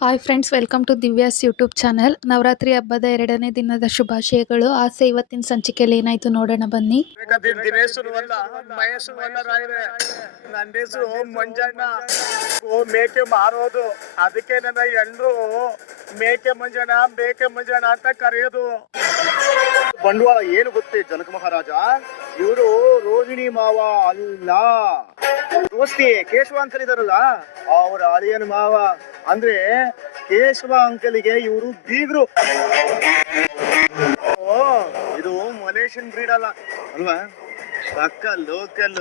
Hi friends welcome to Divya's YouTube channel Navaratri ಹಬ್ಬದ ಎರಡನೇ ದಿನದ ಶುಭಾಶಯಗಳು. ಆಸೆ ಇವತ್ತಿನ ಸಂಚಿಕೆಯಲ್ಲಿ ಏನಾಯ್ತು ನೋಡೋಣ, ಬನ್ನಿ. ಮಂಜಣ್ಣ. ಮೇಕೆ ಮಾರೋದು. ಅದಕ್ಕೆ ನನ್ನ ಎಲ್ಲರೂ ಮೇಕೆ ಮಂಜಣ್ಣ ಮೇಕೆ ಮಂಜಣ್ಣ ಅಂತ ಕರೆಯೋದು. ಬಂಡವಾಳ ಏನು ಗೊತ್ತೇ, ಜನಕ ಮಹಾರಾಜ? ಇವರು ರೋಹಿಣಿ ಮಾವ ಅಲ್ಲ. ದೋಸ್ತಿ ಕೇಶವ ಅಂಕಲ್ ಇದಾರಲ್ಲ ಅವ್ರ ಅಳಿಯನ ಮಾವ. ಅಂದ್ರೆ ಕೇಶವ ಅಂಕಲಿಗೆ ಇವರು ಬೀಗ್ರು. ಓ ಇದು ಮಲೇಷಿಯನ್ ಬ್ರೀಡ್ ಅಲ್ಲ. ಅಲ್ವಾ? ಪಕ್ಕ ಲೋಕಲ್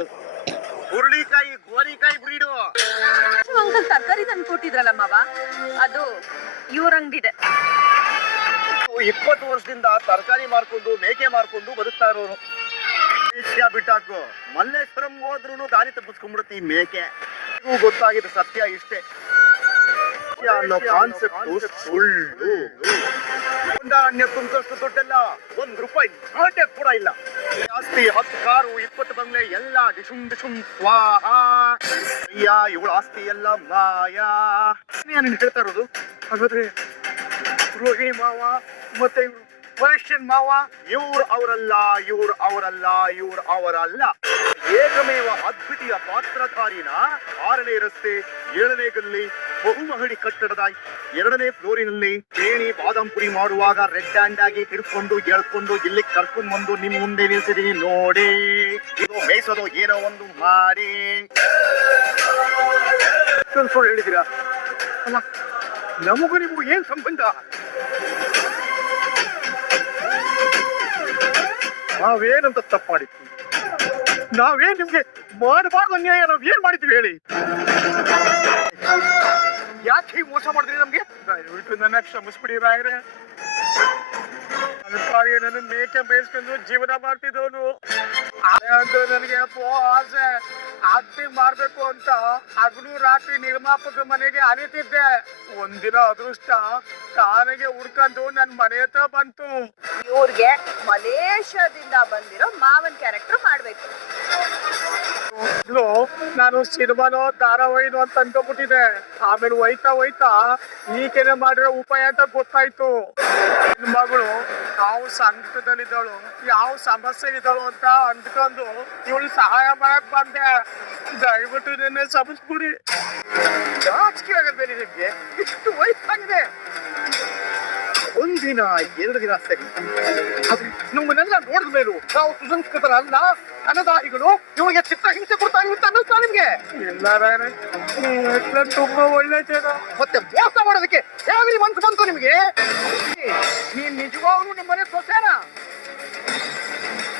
ಹುರುಳಿಕಾಯಿ ಗೋರಿಕಾಯಿ ಬ್ರೀಡು ಅಂಕಲ್ ತರಕಾರಿ ತಂದು ಕೊಟ್ಟಿದ್ರಲ್ಲ ಮಾವ? ಅದು ಇವ್ರ ಅಂಗಡಿದೆ. ಇಪ್ಪತ್ತು ವರ್ಷದಿಂದ ತರಕಾರಿ ಮಾರ್ಕೊಂಡು ಮೇಕೆ ಮಾರ್ಕೊಂಡು ಬದುಕ್ತಾ ಇರೋರು. ಏಷ್ಯಾ ಬಿಟ್ಟಾಕು. ಮಲ್ಲೇಶ್ವರಂ ಹೋದ್ರು ದಾರಿ ತಪ್ಪಿಸ್ಕೊಂಡ್ಬಿಡುತ್ತೆ ಈ ಮೇಕೆ. ಗೊತ್ತಾಗಿದೆ ಸತ್ಯ ಇಷ್ಟೇ. ಅನ್ನೋ ಕಾನ್ಸೆಪ್ಟ್ ಸುಳ್ಳು. ಅನ್ಯ ತುಂಬಿಸಷ್ಟು ದುಡ್ಡೆಲ್ಲ ಒಂದ್ ರೂಪಾಯಿ ನಾಟೆ ಕೂಡ ಇಲ್ಲ. ಜಾಸ್ತಿ ಹತ್ತು ಕಾರು, ಇಪ್ಪತ್ತು ಬಂಗ್ಲೆ ಎಲ್ಲ ಡಿಶುಮ್ ಡಿಶುಮ್ ಸ್ವಾಹ. ಅಯ್ಯ ಇವಳ ಆಸ್ತಿ ಎಲ್ಲ ಮಾಯಾ. ನಾನು ಹೇಳ್ತಾ ಇರೋದು? ಹಾಗಾದ್ರೆ ರೋಹಿಣಿ ಮಾವ ಮತ್ತೆ ಇವ್ರು ಪರ್ಷಿಯನ್ ಮಾವ ಇವ್ರು ಅವರಲ್ಲ ಇವ್ರು ಅವರಲ್ಲ ಇವ್ರು ಅವರಲ್ಲ ಏಕಮೇವ ಅದ್ವಿತೀಯ ಪಾತ್ರಧಾರಿನ ಆರನೇ ರಸ್ತೆ, ಏಳನೇ ಗಲ್ಲಿ, ಬಹುಮಹಡಿ ಕಟ್ಟಡದ ಎರಡನೇ ಫ್ಲೋರಿನಲ್ಲಿ ಬಾದಾಮ್ ಪುರಿ ಮಾಡುವಾಗ ರೆಡ್ ಹ್ಯಾಂಡ್ ಆಗಿ ಹಿಡ್ಕೊಂಡು ಎಳ್ಕೊಂಡು ಇಲ್ಲಿ ಕರ್ಕೊಂಡು ಬಂದು ನಿಮ್ ಮುಂದೆ ನಿಲ್ಸಿದೀನಿ ನೋಡಿ. ಇದು ಮೇಯಿಸೋದು ಏನೋ ಒಂದು ಮಾಡಿ. ಹೇಳಿದಿರಾ ಅಲ್ಲ, ನಮಗೂ ನಿಮಗೂ ಏನ್ ಸಂಬಂಧ? ನಾವೇನಂತ ತಪ್ಪು ಮಾಡಿದ್ವಿ? ನಾವೇನ್ ನಿಮ್ಗೆ ಮಾಡಬಾರ್ದು ಅನ್ಯಾಯ ನಾವ್ ಏನ್ ಮಾಡಿದ್ವಿ ಹೇಳಿ? ಯಾಕೆ ಹೀಗೆ ಮೋಸ ಮಾಡಿದ್ರಿ ನಮ್ಗೆ? ದಯವಿಟ್ಟು ನನ್ನ ಕ್ಷಮಿಸ್ಬಿಡಿ ರಾಯ್ರೆ. ಮೇಕೆ ಬೇಯಿಸ್ಕೊಂಡು ಜೀವನ ಮಾಡ್ತಿದ್ದವನು. ನನಗೆ ಪೋ ಆಸೆ. ಆಕ್ಟಿಂಗ್ ಮಾಡ್ಬೇಕು ಅಂತ ಹಗಲು ರಾತ್ರಿ ನಿರ್ಮಾಪಕ ಮನೆಗೆ ಅಲಿತಿದ್ದೆ ಒಂದಿನ ಅದೃಷ್ಟ ತಾನೆಗೆ ಹುಡ್ಕೊಂಡು ನನ್ನ ಮನೆ ಹತ್ರ ಬಂತು. ಇವ್ರಿಗೆ ಮಲೇಷ್ಯಾದಿಂದ ಬಂದಿರೋ ಮಾವನ್ ಕ್ಯಾರೆಕ್ಟರ್ ಮಾಡ್ಬೇಕು. ನಾನು ಸಿನಿಮಾನೋ, ಧಾರಾವಾಹಿನೋ ಅಂತ ಅನ್ಕೊಂಡ್ಬಿಟ್ಟಿದೆ ಆಮೇಲೆ ಹೋಯ್ತಾ ಹೋಯ್ತಾ ಈಕೆನೆ ಮಾಡಿರೋ ಉಪಾಯ ಅಂತ ಗೊತ್ತಾಯ್ತು. ಮಗಳು ಯಾವ ಸಂಕಟದಲ್ಲಿದ್ದಾಳು, ಯಾವ ಸಮಸ್ಯೆ ಇದ್ದಾಳು ಅಂತ ಅಂದ್ಕೊಂಡು ಇವಳು ಸಹಾಯ ಮಾಡಕ್ ಬಂದೆ. ದಯವಿಟ್ಟು ನಿನ್ನೆ ಸಮಸ್ಬಿಡಿ ಜಾಸ್ತಿ ಆಗಲ್ವೇ ನಿಮಗೆ ಇಷ್ಟು ವಯಸ್ಸಾಗಿದೆ. ಒಂದಿನ ಎರಡು ದಿನ ಸರಿ. ಆದ್ರೆ ನಮ್ಮನ್ನೆಲ್ಲ ನೋಡಿದ ಮೇಲೂ ನಾವು ಸುಸಂಸ್ಕೃತರಲ್ಲ ಅನದಾಹಿಗಳು ಇವರಿಗೆ ಚಿತ್ರ ಹಿಂಸೆ ಕೊಡ್ತಾ ಅಂತ ಅನ್ನಿಸ್ತಾ ನಿಮ್ಗೆ? ಇಲ್ಲ ತುಂಬಾ ಒಳ್ಳೆ ಜನ. ಮತ್ತೆ ಮೋಸ ಮಾಡೋದಕ್ಕೆ ಯಾವಿನ ಮನ್ಸು ಬಂತು ನಿಮ್ಗೆ? ನೀನ್ ನಿಜವಾಗ್ಲೂ ನಿಮ್ಮನೆ ಸೊಸೆನ?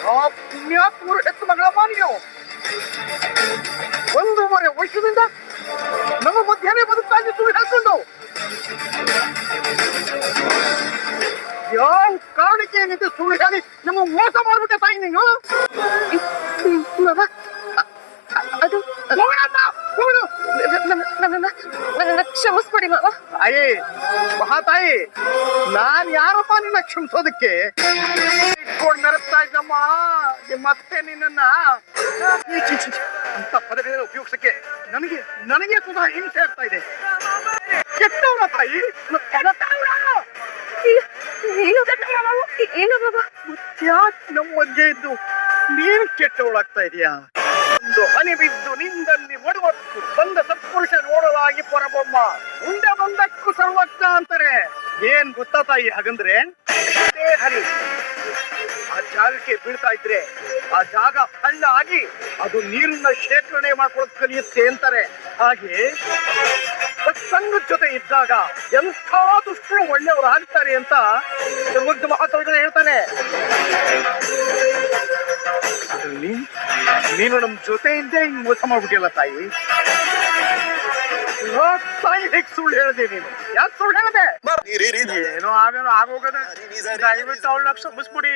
ಆ ಪುಣ್ಯಾತ್ಮರು ಹೆತ್ತು ಮಗಳಪ್ಪ ನೀವು ಒಂದೂವರೆ ವರ್ಷದಿಂದ ನಮ್ಮ ಮಧ್ಯಾಹ್ನ ಇದ್ದು ಸುಳ್ಳು ಹೇಳ್ಕೊಂಡು. ಯಾವ ಕಾರಣಕ್ಕೆ ಏನಿದೆ ಸುಳ್ಳು ಹೇಳಿ ನಮ್ಮ ಮೋಸ ಮಾಡ್ಬಿಟ್ಟೆ ತಾಯಿ ನೀನು? ಅದು. ನನ್ನ ಕ್ಷಮಿಸ್ಬಿಡಿ ಮಾವ. ತಾಯಿ, ಮಹಾತಾಯಿ, ನಾನ್ ಯಾರಪ್ಪ ನಿನ್ನ ಕ್ಷಮಿಸೋದಕ್ಕೆ? ಇಟ್ಕೊಂಡು ಮೆರೆಸ್ತಾ ಇದ್ದಮ್ಮ ಮತ್ತೆ ನಿನ್ನ ಅಂತ ಪದಗಳನ್ನು ಉಪಯೋಗಿಸಕ್ಕೆ ನನಗೆ ನನಗೆ ಕೂಡ ಹಿಂಸೆ ಆಗ್ತಾ ಇದೆ. ಕೆಟ್ಟವರ ತಾಯಿ. ಏನು ಬಾಬಾ ಮತ್ತ್ಯಾಕ್ ನಮ್ಮ ಮಧ್ಯೆ ಇದ್ದು ನೀನು ಕೆಟ್ಟವಳಾಗ್ತಾ ಇದೆಯಾ? ಒಂದು ಹನಿ ಬಿದ್ದು ನಿಂದಲ್ಲಿ ಒಡವತ್ತು ಬಂದ ಸತ್ಪುರುಷ ನೋಡಲಾಗಿ ಪರಬೊಮ್ಮ. ಉಂಡ ಬಂದಕ್ಕೂ ಸರ್ವಜ್ಞ ಅಂತಾರೆ. ಏನ್ ಗೊತ್ತಾ ತಾಯಿ ಹಾಗಂದ್ರೆ ಹನಿ ಆ ಜಾಗಕ್ಕೆ ಬೀಳ್ತಾ ಇದ್ರೆ ಆ ಜಾಗ ಅದು ನೀರನ್ನ ಶೇಖರಣೆ ಮಾಡ್ಕೊಳಕ್ ಕಲಿಯುತ್ತೆ ಅಂತಾರೆ. ಹಾಗೆ ಸತ್ಸಂಗದ ಜೊತೆ ಇದ್ದಾಗ ಎಂಥ ದುಷ್ಟರು ಒಳ್ಳೆಯವರು ಆಗ್ತಾರೆ ಅಂತ ಮುಗ್ಧ ಮಹಾಸೌಜನ ಹೇಳ್ತಾನೆ. ನೀನು ನಮ್ ಜೊತೆಯಿಂದೇ ಹಿಂಗ್ ಮೋಸ ಮಾಡ್ಬಿಟ್ಟಿಲ್ಲ ತಾಯಿ? ತಾಯಿ ಹೇಗ್ ಸುಳ್ಳು ಹೇಳಿದೆ ನೀನು? ಯಾಕೆ ಸುಳ್ಳು ಹೇಳಿದೆ? ಏನೋ ಆಮೇಲೆ ಆಗೋಗದ. ದಯವಿಟ್ಟು ಅವಳನ್ನ ಕ್ಷಮಿಸ್ಬಿಡಿ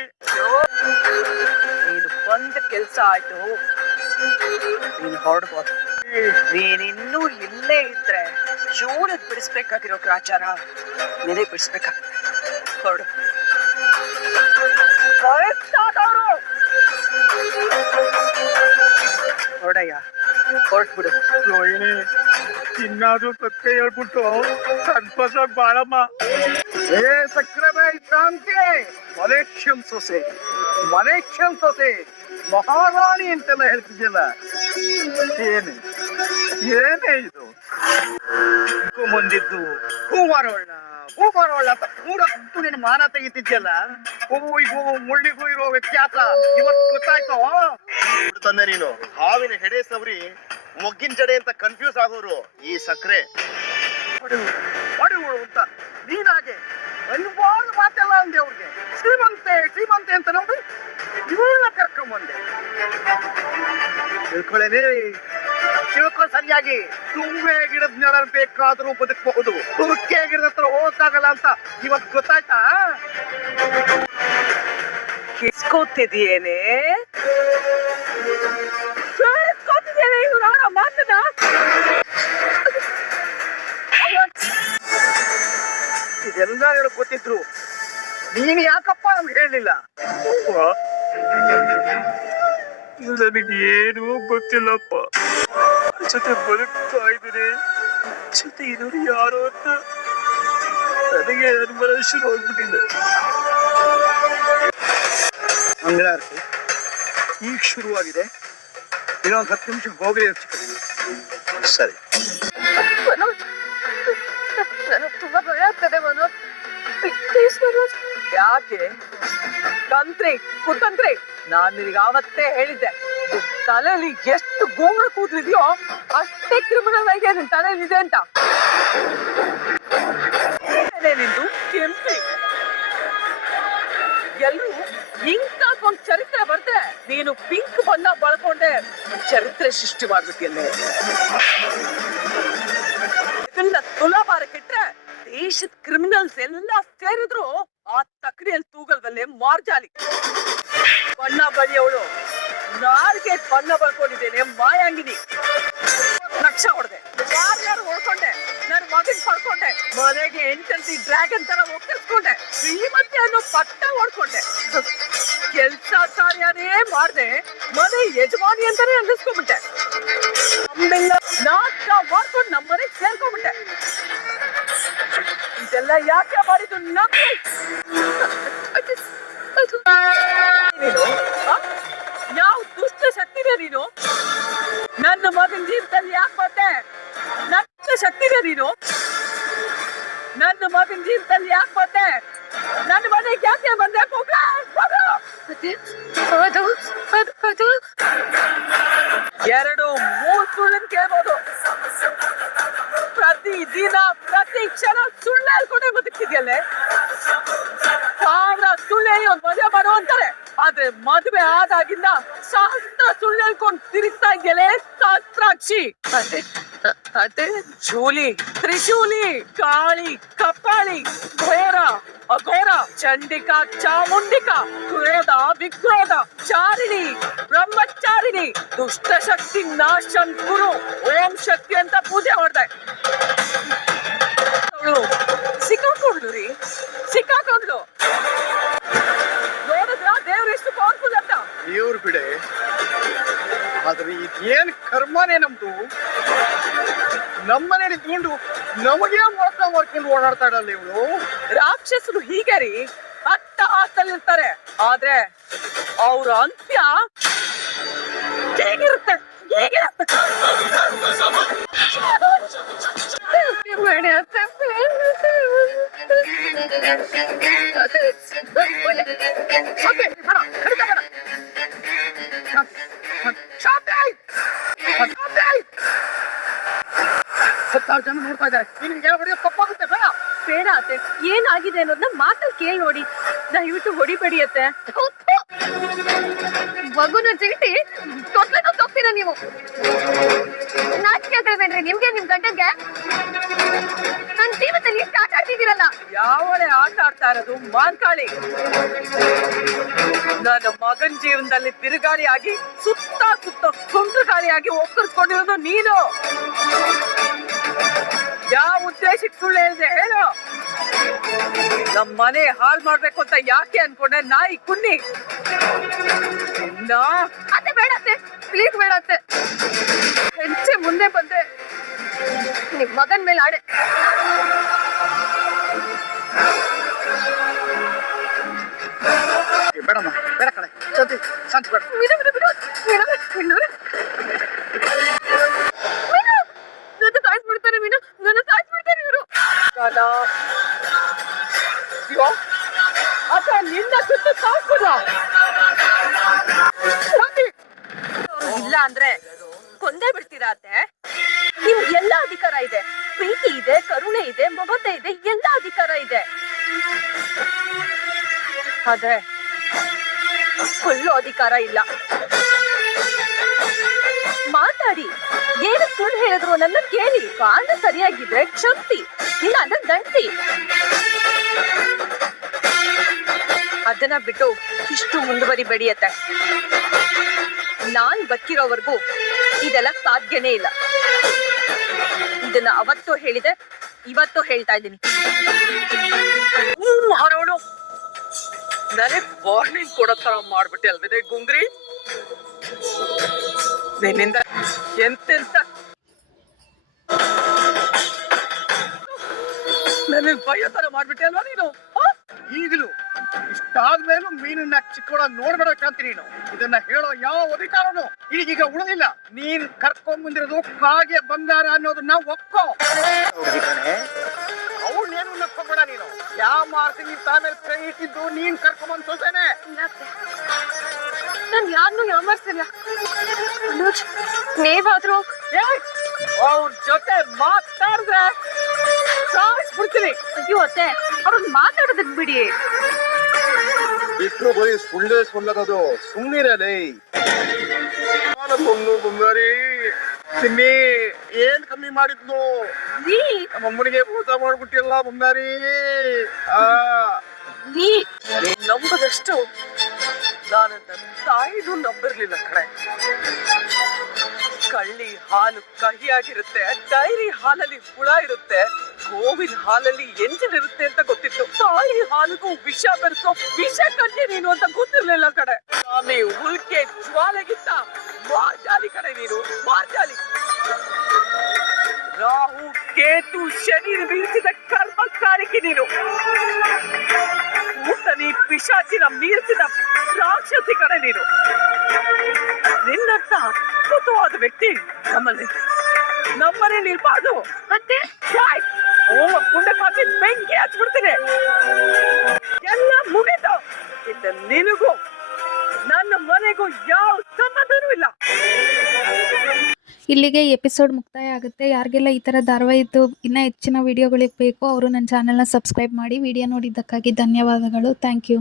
ಇದು ಬಂದ ಕೆಲ್ಸ ಆಯ್ತು. ನೀನ್ ಹೊರಡ್ಬೋದು ನೀನಿನ್ನೂ ಇಲ್ಲೇ ಇದ್ರೆ ಚೂಡದ್ ಬಿಡಿಸ್ಬೇಕಾಗಿರೋ ಗ್ರಾಚಾರ ನಿನಗೆ ಬಿಡಿಸ್ಬೇಕಾಗುತ್ತೆ. ಹೊರಡು. ಹೊರಡಯ್ಯ. ಹೊರಟ್ಬಿಡು. ಇನ್ನಾದ್ರೂ ಸತ್ಯ ಹೇಳ್ಬಿಟ್ಟು ಸಂತೋಷ ಬಾಳಮ್ಮ. ಏ ಸಕ್ರಮೆ ಶಾಂತಿ ಮಲೇಷ್ಯಂ ಸೊಸೆ ಮಲೇಷ್ಯಂ ಸೊಸೆ, ಮಹಾರಾಣಿ ಅಂತೆಲ್ಲ ಹೇಳ್ತಿದ್ಯಲ್ಲ? ಏನೇ ಏನೇ ಇದು? ಇದಕ್ಕೂ ಮುಂದಿದ್ದು ಹೂ ಮಾರೋಣ ಹೂ ಮಾರೋಣ ಅಂತ ಮೂರತ್ತು ನಿನ್ನ ಮಾನ ತೆಗಿತಿದ್ಯಲ್ಲ? ಹೂವಿಗೂ ಮುಳ್ಳಿಗೂ ಇರೋ ವ್ಯತ್ಯಾಸ ಇವತ್ತು ಗೊತ್ತಾಯ್ತು? ತಂದೆ ನೀನು, ಹಾವಿನ ಹೆಡೆ ಸವರಿ ಮೊಗ್ಗಿನ ಜಡೆ ಅಂತ ಕನ್ಫ್ಯೂಸ್ ಆಗೋರು ಈ ಸಕ್ಕರೆ ಹೊಡೆಗಳು ಅಂತ ನೀನಾಗೆ ಅನ್ಬೋದು ಮಾತೆಲ್ಲ ಅಂದೆ ಅವ್ರಿಗೆ. ಶ್ರೀಮಂತೆ ಶ್ರೀಮಂತೆ ಅಂತ ನೋಡಿ ಇವಳನ್ನ ಕರ್ಕೊಂಬಂದೆ. ತಿಳ್ಕೊಳ್ಳೇನೆ. ತಿಳ್ಕೊ ಸರಿಯಾಗಿ. ತುಂಬೆ ಗಿಡದ ನೆಲ ಬೇಕಾದ್ರೂ ಬದುಕಬಹುದು. ತುರ್ಕೆ ಗಿಡದ ಹತ್ರ ಅಂತ ಇವತ್ತು ಗೊತ್ತಾಯ್ತಾ? ಕಿಸ್ಕೋತಿದೀಯೇನೆ. ಇದೆಲ್ಲ ನನಗೆ ಗೊತ್ತಿದ್ರು ನೀನು ಯಾಕಪ್ಪ ನಮ್ಗೆ ಹೇಳಿಲ್ಲ? ನನಗೆ ಏನು ಗೊತ್ತಿಲ್ಲಪ್ಪ. ಜೊತೆ ಬದುಕ್ತಾ ಇದ್ದೀನಿ. ಜೊತೆ ಇರೋರು ಯಾರು ಅಂತ ನನಗೆ ಅನುಮಾನ ಶುರು ಹೋಗ್ಬಿಟ್ಟಿದೆ ಮಂಗಳಾರತಿ ಈಗ ಶುರುವಾಗಿದೆ. ಇನ್ನೊಂದು ಹತ್ತು ನಿಮಿಷ ಹೋಗಲಿ ಸರಿ. ಯಾಕೆ ತಂತ್ರಿ. ಕುತಂತ್ರಿ ನಾನ್ ನಿನಗೆ ಆವತ್ತೇ ಹೇಳಿದ್ದೆ. ತಲೆಯಲ್ಲಿ ಎಷ್ಟು ಗೋಂಗ್ಳ ಕೂದ್ರಿದ್ಯೋ ಅಷ್ಟೇ ಕ್ರಿಮಿನಲ್ ಆಗಿ ನಿನ್ ತಲೆಯಲ್ಲಿ ಇದೆ ಅಂತ ನಿಂದು ಕೆಂಪಿ. ಎಲ್ರು ಇಂಕ್ ಹಾಕೊಂಡ್ ಚರಿತ್ರೆ ಬರ್ತೆ ನೀನು ಪಿಂಕ್ ಬಣ್ಣ ಬಳ್ಕೊಂಡೆ, ಚರಿತ್ರೆ ಸೃಷ್ಟಿ ಮಾಡ್ಬಿಟ್ಟಿಯಲ್ಲೇ ಇದನ್ನ ತುಲಾಭಾರಕ್ಕಿಟ್ರೆ ದೇಶದ ಕ್ರಿಮಿನಲ್ಸ್ ಎಲ್ಲ ಸೇರಿದ್ರು ಆ ತಕಡಿಯಲ್ಲಿ ತೂಗಲ್ದಲ್ಲೇ ಮಾರ್ಜಾಲಿ ಬಣ್ಣ ಬಳಿಯವಳು ನಾಲ್ಗೆ ಬಣ್ಣ ಬಳ್ಕೊಂಡಿದ್ದೇನೆ, ಮಾಯಾಂಗಿನಿ. ಲಕ್ಷ ಹೊಡೆದೆ. ಯಾರ್ಯಾರು ಹೊಡ್ಕೊಂಡೆ? ನನ್ನ ಮಗನ್ ಪಡ್ಕೊಂಡೆ. ಮನೆಗೆ ಎಂಟಂತಿ ಡ್ರ್ಯಾಗನ್ ತರ ಒಪ್ಪಿಸ್ಕೊಂಡೆ ಶ್ರೀಮತಿ ಅನ್ನೋ ಪಟ್ಟ ಹೊಡ್ಕೊಂಡೆ. ಕೆಲ್ಸ ಕಾರ್ಯನೇ ಮಾಡ್ದೆ. ಮನೆ ಯಜಮಾನಿ ಅಂತಾನೆ ಅನ್ನಿಸ್ಕೊಂಡ್ಬಿಟ್ಟೆ. ನಮ್ಮೆಲ್ಲ ನಾಟಕ ಮಾಡ್ಕೊಂಡು ನಮ್ಮ ಇದೆಲ್ಲ ಯಾಕೆ ಮಾಡಿದ್ದು ನಮ್ಗೆ? ನೀನು? ಯಾವ ದುಷ್ಟ ಶಕ್ತಿದೆ ನೀನು? ನನ್ನ ಮಗನ ಜೀವಿತದಲ್ಲಿ ಯಾಕೆ ಬಂದೆ? ನನ್ನ ಶಕ್ತಿದೆ ನೀನು? ಜೂಲಿ ತ್ರಿಶೂಲಿ, ಕಾಳಿ, ಕಪಾಳಿ, ಘೋರ, ಅಘೋರ, ಚಂಡಿಕಾ, ಚಾಮುಂಡಿಕಾ ಕ್ರೋಧ ವಿಕ್ರೋಧ, ಚಾರಿಣಿ, ಬ್ರಹ್ಮಚಾರಿಣಿ ದುಷ್ಟ ಶಕ್ತಿ ನಾಶನ್, ಗುರು, ಓಂ ಶಕ್ತಿ ಅಂತ ಪೂಜೆ ಮಾಡ್ದೆ ಅವಳು ಸಿಕ್ಕಾಕೊಂಡ್ಲು ರೀ ಸಿಕ್ಕಾಕೊಂಡ್ಲು. ನೋಡಿದ್ರ ದೇವ್ರ ಎಷ್ಟು ಪವರ್ಫುಲ್ ಅಂತ? ದೇವ್ರು ಬಿಡೆ, ಆದ್ರೆ ಇದೇನ್ ಕರ್ಮನೇ ನಮ್ದು? ನಮ್ಮನೇಲಿ ತಗೊಂಡು ನಮಗೆ ಮೋಸ ಮಾಡ್ಕೊಂಡು ಓಡಾಡ್ತಾ ಇಡಲ್ಲ ಇವಳು. ರಾಕ್ಷಸರು ಹೀಗೆ ರೀ ಅಟ್ಟ ಇರ್ತಾರೆ. ಆದ್ರೆ ಅವ್ರ ಅಂತ್ಯ ಹೇಗಿರುತ್ತೆ? ಹೇಗಿರುತ್ತೆ? ಹತ್ತಾರು ಜನ ನೋಡ್ತಾ ಇದ್ದಾರೆ ನಿನ್ಗೆ ಹೊಡೆಯೋ ತಪ್ಪಾಗುತ್ತೆ ಬೇಡ. ಬೇಡ ಅತ್ತೆ. ಏನಾಗಿದೆ ಅನ್ನೋದನ್ನ ಮಾತಲ್ಲಿ ಕೇಳಿ ನೋಡಿ. ದಯವಿಟ್ಟು ಹೊಡಿಬೇಡಿ ಅತ್ತೆ. ಮಗುನ ಚೀಟಿ ತೊಟ್ಲೆನ ತೊಗ್ತೀರ ನೀವು. ನಾಚಿಕೆ ಆಗ್ತದೇನ್ರಿ ನಿಮ್ಗೆ ನಿಮ್ ಗಂಡನ್ಗೆ? ನನ್ ಜೀವನದಲ್ಲಿ ಎಷ್ಟು ಆಟ ಆಡ್ತಿದ್ದೀರಲ್ಲ. ಯಾವಳೆ ಆಟ ಆಡ್ತಾ ಇರೋದು? ಮಾನ್ಕಾಳಿ ನನ್ನ ಮಗನ್ ಜೀವನದಲ್ಲಿ ಬಿರುಗಾಳಿ ಆಗಿ ಸುತ್ತ ಸುತ್ತ ಸುಂಟಗಾಳಿಯಾಗಿ ಒಕ್ಕರ್ಸ್ಕೊಂಡಿರೋದು ನೀನು. ಯಾವ ಉದ್ದೇಶಕ್ಕೆ ಸುಳ್ಳು ಹೇಳ್ದೆ ಹೇಳು. ನಮ್ ಮನೆ ಹಾಳು ಮಾಡ್ಬೇಕು ಅಂತ ಯಾಕೆ ಅನ್ಕೊಂಡೆ? ನಾಯಿ ಕುನ್ನಿ. ನಾ ಅತ್ತೆ ಬೇಡತ್ತೆ ಪ್ಲೀಸ್ ಹೆಂಚಿ ಹೆಂಚೆ ಮುಂದೆ ಬಂದೆ. ನಿಮ್ ಮಗನ್ ಮೇಲೆ ಆಡೆ. ಬೇಡಮ್ಮ ಬೇಡ ಕಣೆ. ಶಾಂತಿ ಶಾಂತಿ ಬಿಡು. ಇಲ್ಲ ಅಂದ್ರೆ ಕೊಂದೇ ಬಿಡ್ತೀರಾ ಅತ್ತೆ? ನಿಮ್ಗೆ ಎಲ್ಲ ಅಧಿಕಾರ ಇದೆ. ಪ್ರೀತಿ ಇದೆ, ಕರುಣೆ ಇದೆ, ಮಮತೆ ಇದೆ, ಎಲ್ಲ ಅಧಿಕಾರ ಇದೆ. ಆದ್ರೆ ಕೊಲ್ಲೋ ಅಧಿಕಾರ ಇಲ್ಲ. ಮಾತಾಡಿ. ಏನು ಸುಳ್ಳು ಹೇಳಿದ್ರು ನನ್ನ ಕೇಳಿ. ಕಾರಣ ಸರಿಯಾಗಿದ್ರೆ ಕ್ಷಮಿಸಿ ಇಲ್ಲ ಅಂದ್ರೆ ದಂಡಿಸಿ ಅದನ್ನ ಬಿಟ್ಟು ಇಷ್ಟು ಮುಂದುವರಿಬೇಡಿ ಅತ್ತೆ. ನಾನ್ ಬದುಕಿರೋವರೆಗೂ ಇದೆಲ್ಲ ಸಾಧ್ಯನೇ ಇಲ್ಲ. ಇದನ್ನ ಅವತ್ತು ಹೇಳಿದೆ, ಇವತ್ತು ಹೇಳ್ತಾ ಇದ್ದೀನಿ. ಮಾರೋಳು ನನಗೆ ವಾರ್ನಿಂಗ್ ಕೊಡೋ ತರ ಮಾಡ್ಬಿಟ್ಟೆ ಅಲ್ವಿದೆ ಗುಂಗ್ರಿ? ನಿನ್ನಿಂದ ಎಂತೆಂತ? ನನಗೆ ಭಯ ತರ ಮಾಡ್ಬಿಟ್ಟೆ ಅಲ್ವಾ ನೀನು? ಈಗಲೂ ಇಷ್ಟಾದ್ಮೇಲೂ ಮೀನನ್ನ ಚಿಕ್ಕೋಳ ನೋಡ್ಬೇಡಕ್ಕಂತ ನೀನು. ಇದನ್ನ ಹೇಳೋ ಯಾವ ಅಧಿಕಾರನು ಈಗೀಗ ಉಳಿದಿಲ್ಲ. ನೀನ್ ಕರ್ಕೊಂಡ್ ಬಂದಿರೋದು ಹಾಗೆ ಬಂಗಾರ ಅನ್ನೋದನ್ನ ಒಪ್ಕೋ. ಅವಳೇನು ನಕ್ಕೋಬೇಡ ನೀನು. ಯಾವ ಮಾರ್ತೀನಿ ತಾಮೇಲೆ ಕೈ ಇಟ್ಟಿದ್ದು ನೀನ್ ಕರ್ಕೊಂಡ್ ಸೊಸೆನೆ. ನಾನು ಯಾರನ್ನೂ ಯಾಮಾರ್ಸಿಲ್ಲ ಮನೋಜ್ ನೀವಾದ್ರೂ ಅವ್ರ ಜೊತೆ ಮಾತಾಡ್ದೆ. ಸಾಯಿಸ್ಬಿಡ್ತೀನಿ ಅಯ್ಯೋ ಅತ್ತೆ ಅವ್ರನ್ನ ಮಾತಾಡೋದಕ್ ಬಿಡಿ. ಬಿಟ್ರು ಬರೀ ಸುಳ್ಳೇ ಸುಳ್ಳದದು. ಸುಮ್ಮನಿರಲೇ ಸುಳ್ಳು ಗುಂಗಾರಿ ತಿನ್ನಿ ಏನ್ ಕಮ್ಮಿ ಮಾಡಿದ್ನು ನೀ. ನಮ್ಮ ಅಮ್ಮನಿಗೆ ಮೋಸ ಮಾಡ್ಬಿಟ್ಟಿಲ್ಲ ಬಂಗಾರಿ. ಆ. ನೀ. ನಂಬದಷ್ಟು ನಾನು ನನ್ನ ತಾಯಿನೂ ನಂಬಿರ್ಲಿಲ್ಲ ಕಣೆ. ಕಳ್ಳಿ ಹಾಲು ಕಹಿಯಾಗಿರುತ್ತೆ ಡೈರಿ ಹಾಲಲ್ಲಿ ಹುಳ ಇರುತ್ತೆ. ಗೋವಿನ ಹಾಲಲ್ಲಿ ಎಂಜಿನ್ ಇರುತ್ತೆ ಅಂತ ಗೊತ್ತಿತ್ತು. ತಾಯಿ ಹಾಲಿಗೂ ವಿಷ ಬೆರೆಸೋ ವಿಷ ಕಣ್ಣೆ ನೀನು ಅಂತ ಗೊತ್ತಿರ್ಲಿಲ್ಲ ಕಡೆ ಸ್ವಾಮಿ ಉಲ್ಕೆ ಜ್ವಾಲೆಗಿಂತ ಮಾರ್ಜಾಲಿ ಕಡೆ ನೀನು ಮಾರ್ಜಾಲಿ. ರಾಹು ಕೇತು ಶನಿ ಬೀಸಿದ ಕರ್ಮ ಕಾಣಿಕೆ ನೀನು. ಊಟನಿ ಪಿಶಾಚಿನ ಮೀರಿಸಿದ ರಾಕ್ಷಸಿ ಕಡೆ ನೀನು. ನಿನ್ನಂತ ಅದ್ಭುತವಾದ ವ್ಯಕ್ತಿ ನಮ್ಮಲ್ಲಿ ನಮ್ಮನೆ ನೀರ್ಬಾರ್ದು ಮತ್ತೆ? ಕಾಚಿ ಬೆಂಕಿ ಹಚ್ಬಿಡ್ತೀನಿ ಎಲ್ಲ ಮುಗಿತು. ಇತ್ತ ನಿನಗೂ ನನ್ನ ಮನೆಗೂ ಯಾವ ಸಂಬಂಧನೂ ಇಲ್ಲ. ಇಲ್ಲಿಗೆ ಎಪಿಸೋಡ್ ಮುಕ್ತಾಯ ಆಗುತ್ತೆ. ಯಾರಿಗೆಲ್ಲ ಈ ಥರ ಧಾರಾವಾಹಿದ್ದು ಇನ್ನೂ ಹೆಚ್ಚಿನ ವಿಡಿಯೋಗಳಿಗೆ ಬೇಕು, ಅವರು ನನ್ನ ಚಾನಲ್ನ ಸಬ್ಸ್ಕ್ರೈಬ್ ಮಾಡಿ. ವಿಡಿಯೋ ನೋಡಿದ್ದಕ್ಕಾಗಿ ಧನ್ಯವಾದಗಳು. Thank you.